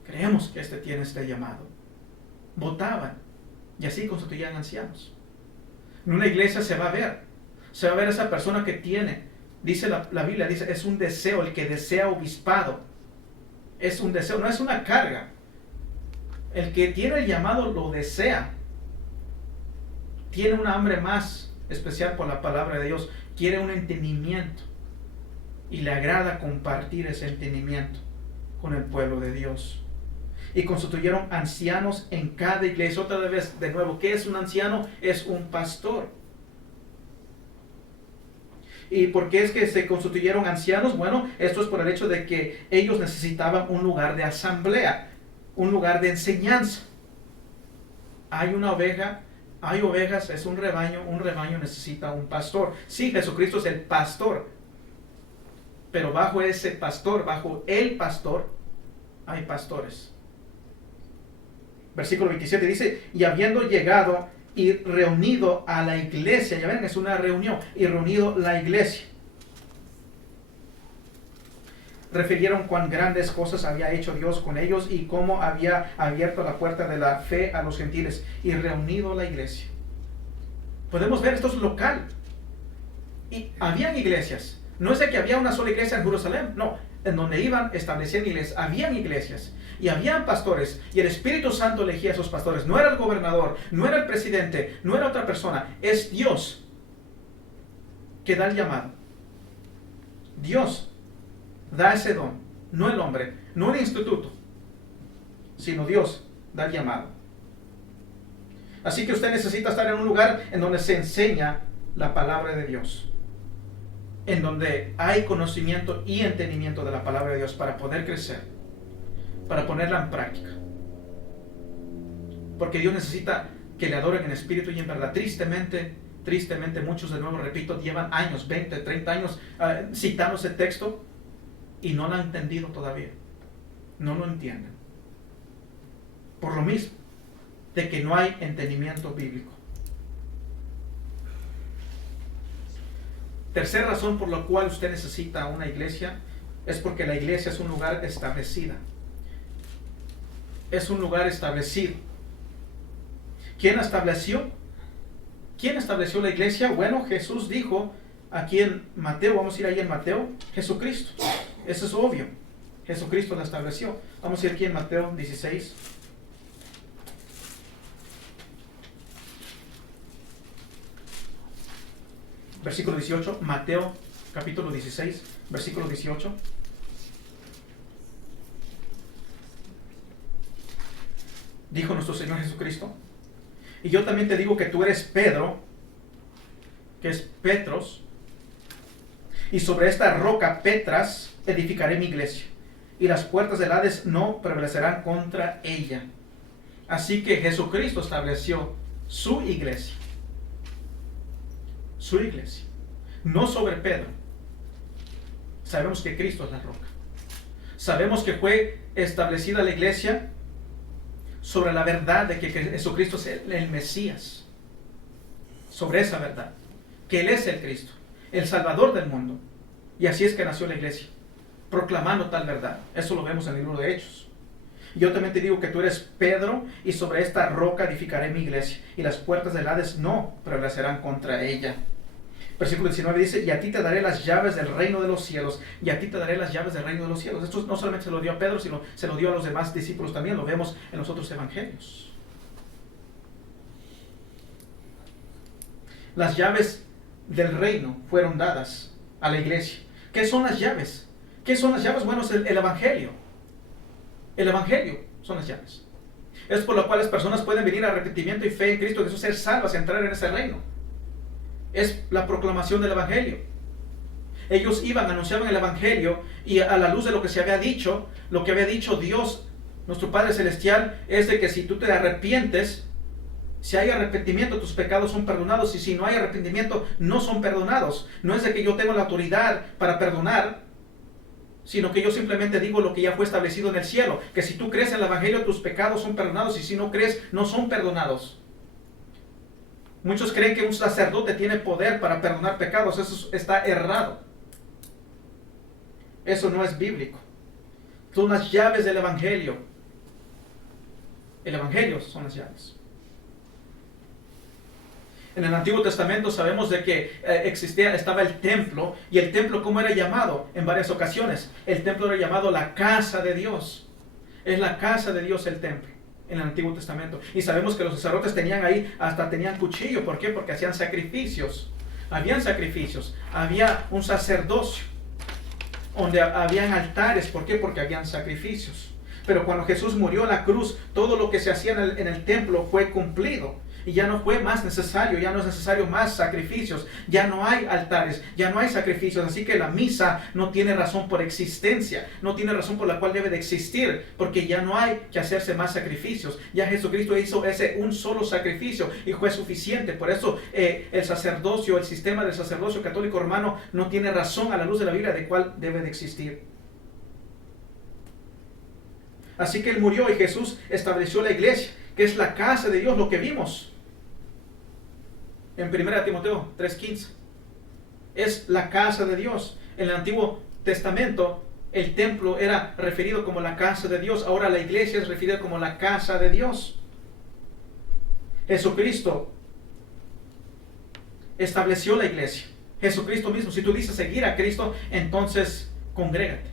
creemos que este tiene este llamado. Votaban. Y así constituían ancianos. En una iglesia se va a ver esa persona que tiene, dice la Biblia, dice, es un deseo, el que desea obispado. Es un deseo, no es una carga. El que tiene el llamado lo desea. Tiene una hambre más especial por la palabra de Dios. Quiere un entendimiento. Y le agrada compartir ese entendimiento con el pueblo de Dios. Y constituyeron ancianos en cada iglesia. Otra vez, de nuevo, ¿qué es un anciano? Es un pastor. ¿Y por qué es que se constituyeron ancianos? Bueno, esto es por el hecho de que ellos necesitaban un lugar de asamblea, un lugar de enseñanza. Hay una oveja, hay ovejas, es un rebaño necesita un pastor. Sí, Jesucristo es el pastor, pero bajo ese pastor, bajo el pastor, hay pastores. Versículo 27 dice, y habiendo llegado y reunido a la iglesia, ya ven, es una reunión, y reunido la iglesia, refirieron cuán grandes cosas había hecho Dios con ellos y cómo había abierto la puerta de la fe a los gentiles, y reunido la iglesia. Podemos ver, esto es local. Y habían iglesias. No es de que había una sola iglesia en Jerusalén, no. En donde iban, establecían iglesias. Habían iglesias. Y habían pastores. Y el Espíritu Santo elegía a esos pastores. No era el gobernador, no era el presidente, no era otra persona. Es Dios que da el llamado. Dios da ese don. No el hombre, no el instituto, sino Dios da el llamado. Así que usted necesita estar en un lugar en donde se enseña la palabra de Dios, en donde hay conocimiento y entendimiento de la palabra de Dios para poder crecer, para ponerla en práctica. Porque Dios necesita que le adoren en espíritu y en verdad. Tristemente muchos, de nuevo repito, llevan años, 20, 30 años citando ese texto y no lo han entendido todavía. No lo entienden. Por lo mismo, de que no hay entendimiento bíblico. Tercera razón por la cual usted necesita una iglesia es porque la iglesia es un lugar establecido. Es un lugar establecido. ¿Quién estableció? ¿Quién estableció la iglesia? Bueno, Jesús dijo aquí en Mateo, vamos a ir ahí en Mateo, Jesucristo. Eso es obvio. Jesucristo la estableció. Vamos a ir aquí en Mateo 16. Versículo 18, Mateo capítulo 16, versículo 18. Dijo nuestro Señor Jesucristo, y yo también te digo que tú eres Pedro, que es Petros, y sobre esta roca Petras edificaré mi iglesia, y las puertas del Hades no prevalecerán contra ella. Así que Jesucristo estableció su iglesia. Su iglesia, no sobre Pedro. Sabemos que Cristo es la roca. Sabemos que fue establecida la iglesia sobre la verdad de que Jesucristo es el Mesías. Sobre esa verdad, que Él es el Cristo, el Salvador del mundo. Y así es que nació la iglesia, proclamando tal verdad. Eso lo vemos en el libro de Hechos. Yo también te digo que tú eres Pedro, y sobre esta roca edificaré mi iglesia, y las puertas del Hades no prevalecerán contra ella. Versículo 19 dice, y a ti te daré las llaves del reino de los cielos. Y a ti te daré las llaves del reino de los cielos. Esto no solamente se lo dio a Pedro, sino se lo dio a los demás discípulos también. Lo vemos en los otros evangelios. Las llaves del reino fueron dadas a la iglesia. ¿Qué son las llaves? ¿Qué son las llaves? Bueno, es el Evangelio. El Evangelio son las llaves. Es por lo cual las personas pueden venir a arrepentimiento y fe en Cristo Jesús, ser salvas, entrar en ese reino. Es la proclamación del Evangelio. Ellos iban, anunciaban el Evangelio, y a la luz de lo que se había dicho, lo que había dicho Dios, nuestro Padre Celestial, es de que si tú te arrepientes, si hay arrepentimiento, tus pecados son perdonados, y si no hay arrepentimiento, no son perdonados. No es de que yo tengo la autoridad para perdonar, sino que yo simplemente digo lo que ya fue establecido en el cielo, que si tú crees en el Evangelio, tus pecados son perdonados, y si no crees, no son perdonados. Muchos creen que un sacerdote tiene poder para perdonar pecados. Eso está errado. Eso no es bíblico. Son las llaves del Evangelio. El Evangelio son las llaves. En el Antiguo Testamento sabemos de que estaba el templo, y el templo, ¿cómo era llamado? En varias ocasiones. El templo era llamado la casa de Dios. Es la casa de Dios el templo en el Antiguo Testamento. Y sabemos que los sacerdotes tenían ahí, hasta tenían cuchillo. ¿Por qué? Porque hacían sacrificios. Habían sacrificios. Había un sacerdocio donde habían altares. ¿Por qué? Porque habían sacrificios. Pero cuando Jesús murió en la cruz, todo lo que se hacía en el templo fue cumplido. Y ya no fue más necesario, ya no es necesario más sacrificios, ya no hay altares, ya no hay sacrificios. Así que la misa no tiene razón por existencia, no tiene razón por la cual debe de existir, porque ya no hay que hacerse más sacrificios. Ya Jesucristo hizo ese un solo sacrificio y fue suficiente. Por eso el sacerdocio, el sistema del sacerdocio católico romano no tiene razón a la luz de la Biblia de cuál debe de existir. Así que Él murió y Jesús estableció la iglesia, que es la casa de Dios, lo que vimos en 1 Timoteo 3:15. Es la casa de Dios. En el Antiguo Testamento el templo era referido como la casa de Dios. Ahora la iglesia es referida como la casa de Dios. Jesucristo estableció la iglesia. Jesucristo mismo. Si tú dices seguir a Cristo, entonces congrégate,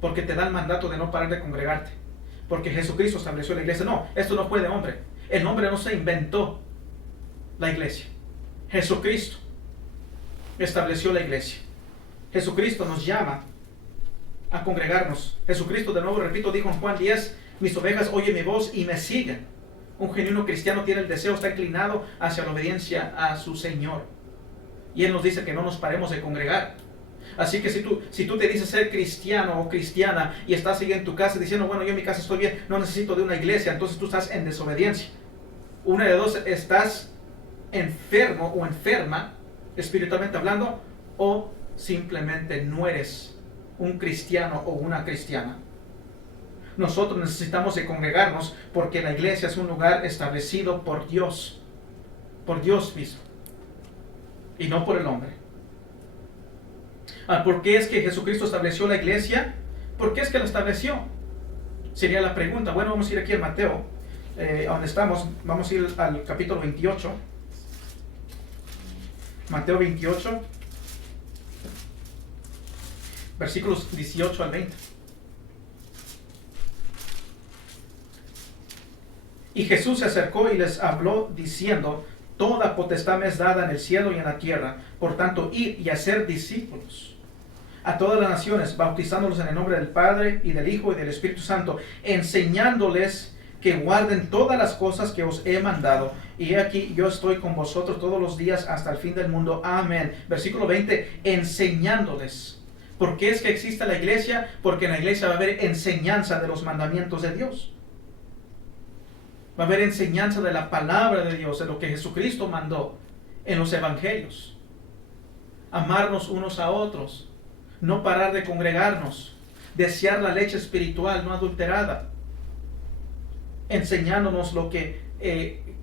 porque te da el mandato de no parar de congregarte, porque Jesucristo estableció la iglesia. No, esto no fue de hombre. El hombre no se inventó la iglesia. Jesucristo estableció la iglesia. Jesucristo nos llama a congregarnos. Jesucristo, de nuevo repito, dijo en Juan 10, mis ovejas oyen mi voz y me siguen. Un genuino cristiano tiene el deseo, está inclinado hacia la obediencia a su Señor. Y Él nos dice que no nos paremos de congregar. Así que si tú te dices ser cristiano o cristiana y estás ahí en tu casa diciendo, bueno, yo en mi casa estoy bien, no necesito de una iglesia, entonces tú estás en desobediencia. Una de dos, estás enfermo o enferma, espiritualmente hablando, o simplemente no eres un cristiano o una cristiana. Nosotros necesitamos de congregarnos porque la iglesia es un lugar establecido por Dios mismo, y no por el hombre. ¿Por qué es que Jesucristo estableció la iglesia? ¿Por qué es que la estableció? Sería la pregunta. Bueno, vamos a ir aquí a Mateo, donde estamos. Vamos a ir al capítulo 28. Mateo 28, versículos 18 al 20. Y Jesús se acercó y les habló diciendo, toda potestad me es dada en el cielo y en la tierra. Por tanto, id y hacer discípulos a todas las naciones, bautizándolos en el nombre del Padre y del Hijo y del Espíritu Santo, enseñándoles que guarden todas las cosas que os he mandado. Y he aquí, yo estoy con vosotros todos los días hasta el fin del mundo. Amén. Versículo 20, enseñándoles. ¿Por qué es que existe la iglesia? Porque en la iglesia va a haber enseñanza de los mandamientos de Dios. Va a haber enseñanza de la palabra de Dios, de lo que Jesucristo mandó en los evangelios. Amarnos unos a otros, no parar de congregarnos, desear la leche espiritual no adulterada, enseñándonos lo que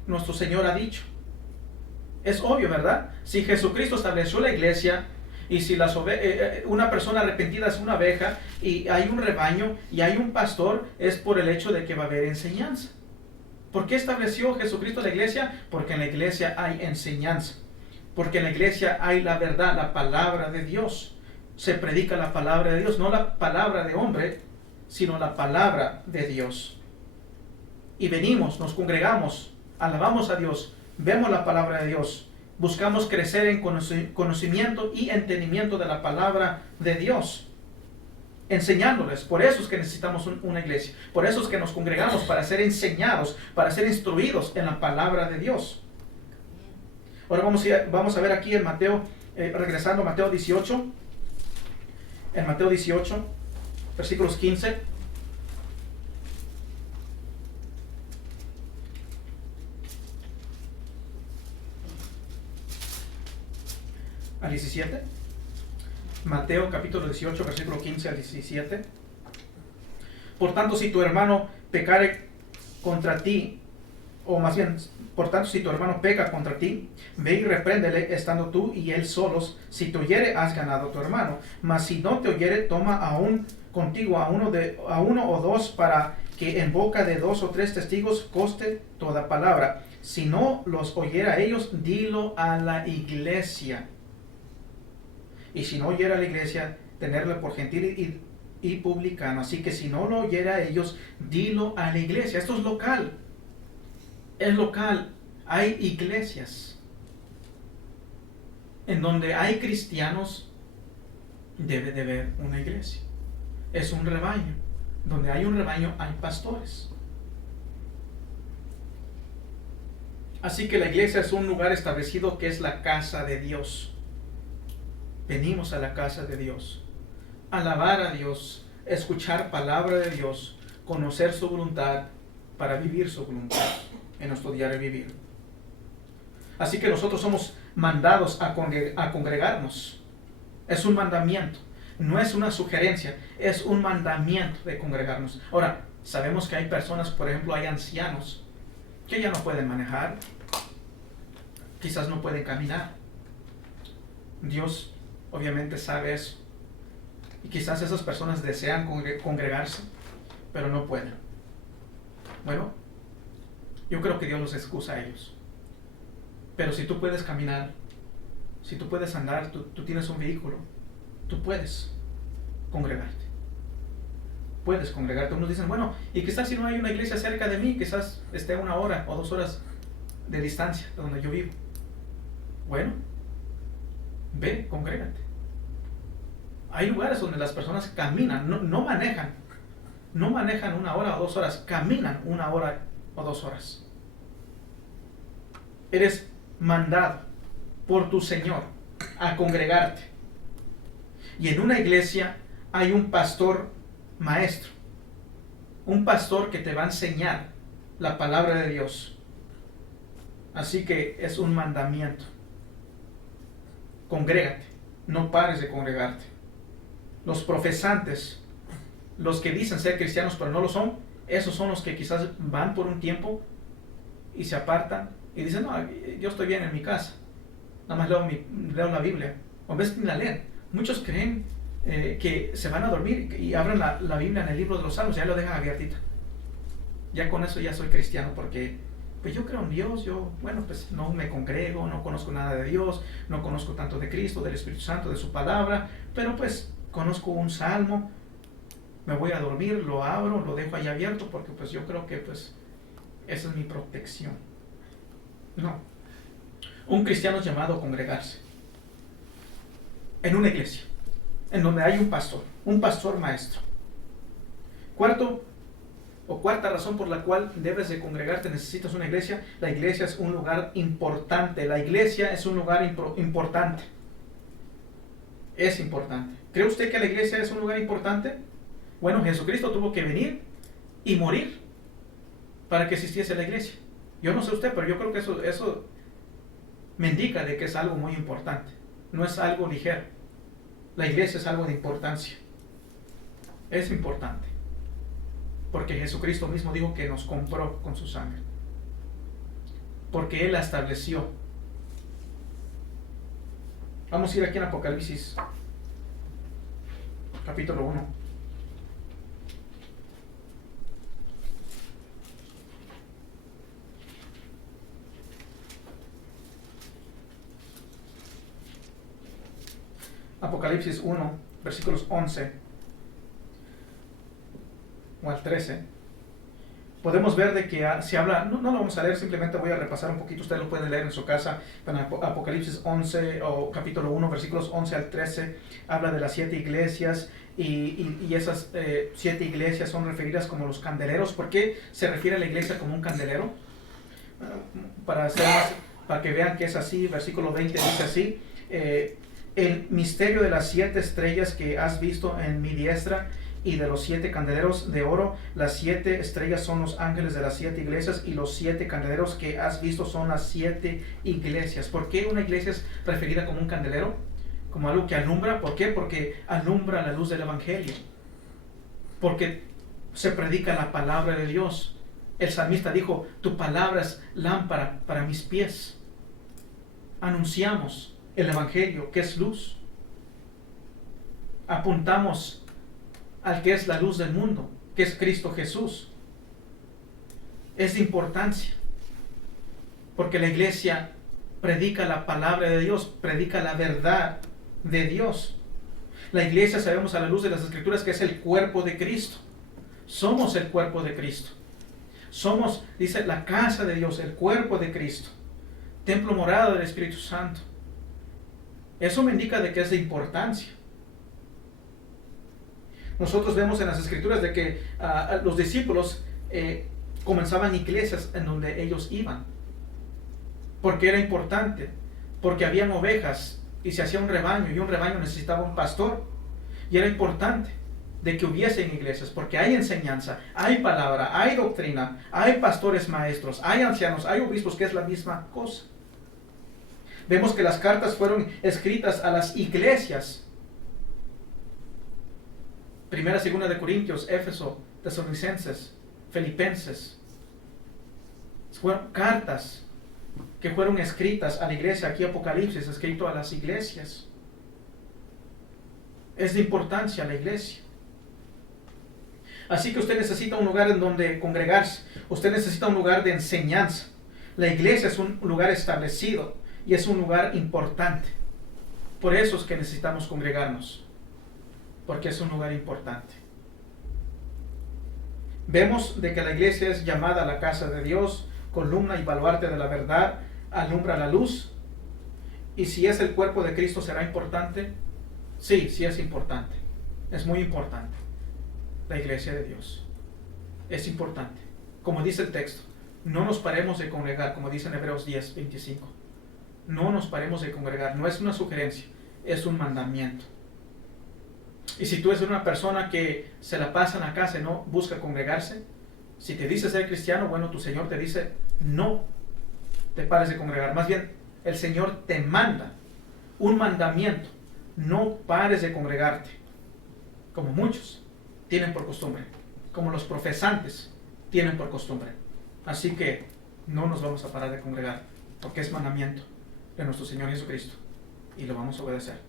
nuestro Señor ha dicho. Es obvio, ¿verdad? Si Jesucristo estableció la iglesia, y si una persona arrepentida es una oveja, y hay un rebaño, y hay un pastor, es por el hecho de que va a haber enseñanza. ¿Por qué estableció Jesucristo la iglesia? Porque en la iglesia hay enseñanza. Porque en la iglesia hay la verdad, la palabra de Dios. Se predica la palabra de Dios, no la palabra de hombre, sino la palabra de Dios. Y venimos, nos congregamos, alabamos a Dios, vemos la palabra de Dios buscamos crecer en conocimiento y entendimiento de la palabra de Dios, enseñándoles. Por eso es que necesitamos una iglesia. Por eso es que nos congregamos, para ser enseñados, para ser instruidos en la palabra de Dios. Ahora vamos a ver aquí en Mateo, regresando a Mateo 18. En Mateo 18, versículos 15. Al 17. Mateo capítulo 18, versículo 15 al 17. Por tanto, si tu hermano pecare contra ti, o más bien, por tanto, si tu hermano peca contra ti, ve y repréndele, estando tú y él solos. Si te oyere, has ganado a tu hermano. Mas si no te oyere, toma aún contigo a uno o dos, para que en boca de 2 o 3 testigos conste toda palabra. Si no los oyera a ellos, dilo a la iglesia. Y si no oyera a la iglesia, tenerle por gentil y publicano. Así que si no lo oyera a ellos, dilo a la iglesia. Esto es local. Es local. Hay iglesias en donde hay cristianos. Debe de haber una iglesia. Es un rebaño. Donde hay un rebaño, hay pastores. Así que la iglesia es un lugar establecido que es la casa de Dios. Venimos a la casa de Dios, alabar a Dios, escuchar palabra de Dios, conocer su voluntad para vivir su voluntad en nuestro diario vivir. Así que nosotros somos mandados a congregarnos. Es un mandamiento, no es una sugerencia, es un mandamiento de congregarnos. Ahora, sabemos que hay personas, por ejemplo, hay ancianos que ya no pueden manejar, quizás no pueden caminar. Dios obviamente sabe eso. Y quizás esas personas desean congregarse, pero no pueden. Bueno, yo creo que Dios los excusa a ellos. Pero si tú puedes caminar, si tú puedes andar, tú tienes un vehículo, tú puedes congregarte. Puedes congregarte. Unos dicen, bueno, y quizás si no hay una iglesia cerca de mí, quizás esté 1 hora o 2 horas de distancia de donde yo vivo. Bueno, ve, congrégate. Hay lugares donde las personas caminan, no manejan. No manejan 1 hora o 2 horas, caminan 1 hora o 2 horas. Eres mandado por tu Señor a congregarte. Y en una iglesia hay un pastor maestro. Un pastor que te va a enseñar la palabra de Dios. Así que es un mandamiento. Congrégate, no pares de congregarte. Los profesantes, los que dicen ser cristianos pero no lo son, esos son los que quizás van por un tiempo y se apartan y dicen, no, yo estoy bien en mi casa, nada más leo la Biblia, o a veces ni la leen. Muchos creen que se van a dormir y abren la Biblia en el libro de los Salmos, ya lo dejan abiertita. Ya con eso ya soy cristiano, porque pues yo creo en Dios, bueno, pues no me congrego, no conozco nada de Dios, no conozco tanto de Cristo, del Espíritu Santo, de su palabra, pero pues conozco un salmo, me voy a dormir, lo abro, lo dejo ahí abierto, porque pues yo creo que pues esa es mi protección. No. Un cristiano es llamado a congregarse en una iglesia, en donde hay un pastor maestro. Cuarta razón por la cual debes de congregarte, necesitas una iglesia. La iglesia es un lugar importante. La iglesia es un lugar importante. Es importante. ¿Cree usted que la iglesia es un lugar importante? Bueno, Jesucristo tuvo que venir y morir para que existiese la iglesia. Yo no sé usted, pero yo creo que eso me indica de que es algo muy importante. No es algo ligero. La iglesia es algo de importancia. Es importante. Porque Jesucristo mismo dijo que nos compró con su sangre. Porque Él la estableció. Vamos a ir aquí en Apocalipsis, capítulo 1. Apocalipsis 1, versículos 11 o al 13. podemos ver de que se habla, no lo vamos a leer, simplemente voy a repasar un poquito, ustedes lo pueden leer en su casa, en Apocalipsis 11 o capítulo 1, versículos 11 al 13, habla de las 7 iglesias y esas 7 iglesias son referidas como los candeleros. ¿Por qué se refiere a la iglesia como un candelero? Para que vean que es así, versículo 20 dice así, el misterio de las 7 estrellas que has visto en mi diestra y de los 7 candeleros de oro, las 7 estrellas son los ángeles de las 7 iglesias y los 7 candeleros que has visto son las 7 iglesias. ¿Por qué una iglesia es referida como un candelero? Como algo que alumbra. ¿Por qué? Porque alumbra la luz del evangelio. Porque se predica la palabra de Dios. El salmista dijo, tu palabra es lámpara para mis pies. Anunciamos el evangelio, que es luz. Apuntamos al que es la luz del mundo, que es Cristo Jesús. Es de importancia, porque la iglesia predica la palabra de Dios, predica la verdad de Dios. La iglesia, sabemos a la luz de las Escrituras, que es el cuerpo de Cristo. Somos el cuerpo de Cristo. Somos, dice, la casa de Dios, el cuerpo de Cristo, templo morado del Espíritu Santo. Eso me indica de que es de importancia. Nosotros vemos en las Escrituras de que los discípulos comenzaban iglesias en donde ellos iban. Porque era importante, porque habían ovejas y se hacía un rebaño, y un rebaño necesitaba un pastor. Y era importante de que hubiesen iglesias, porque hay enseñanza, hay palabra, hay doctrina, hay pastores maestros, hay ancianos, hay obispos, que es la misma cosa. Vemos que las cartas fueron escritas a las iglesias. Primera, segunda de Corintios, Éfeso, Tesalonicenses, Filipenses. Fueron cartas que fueron escritas a la iglesia. Aquí Apocalipsis, escrito a las iglesias. Es de importancia la iglesia. Así que usted necesita un lugar en donde congregarse. Usted necesita un lugar de enseñanza. La iglesia es un lugar establecido y es un lugar importante. Por eso es que necesitamos congregarnos, porque es un lugar importante. Vemos de que la iglesia es llamada la casa de Dios, columna y baluarte de la verdad, alumbra la luz. Y si es el cuerpo de Cristo, ¿será importante? Sí, sí es importante. Es muy importante. La iglesia de Dios es importante. Como dice el texto, no nos paremos de congregar, como dice en Hebreos 10, 25. No nos paremos de congregar. No es una sugerencia, es un mandamiento. Y si tú eres una persona que se la pasa en la casa y no busca congregarse, si te dice ser cristiano, bueno, tu Señor te dice, no te pares de congregar. Más bien, el Señor te manda un mandamiento: no pares de congregarte, como muchos tienen por costumbre, como los profesantes tienen por costumbre. Así que no nos vamos a parar de congregar, porque es mandamiento de nuestro Señor Jesucristo y lo vamos a obedecer.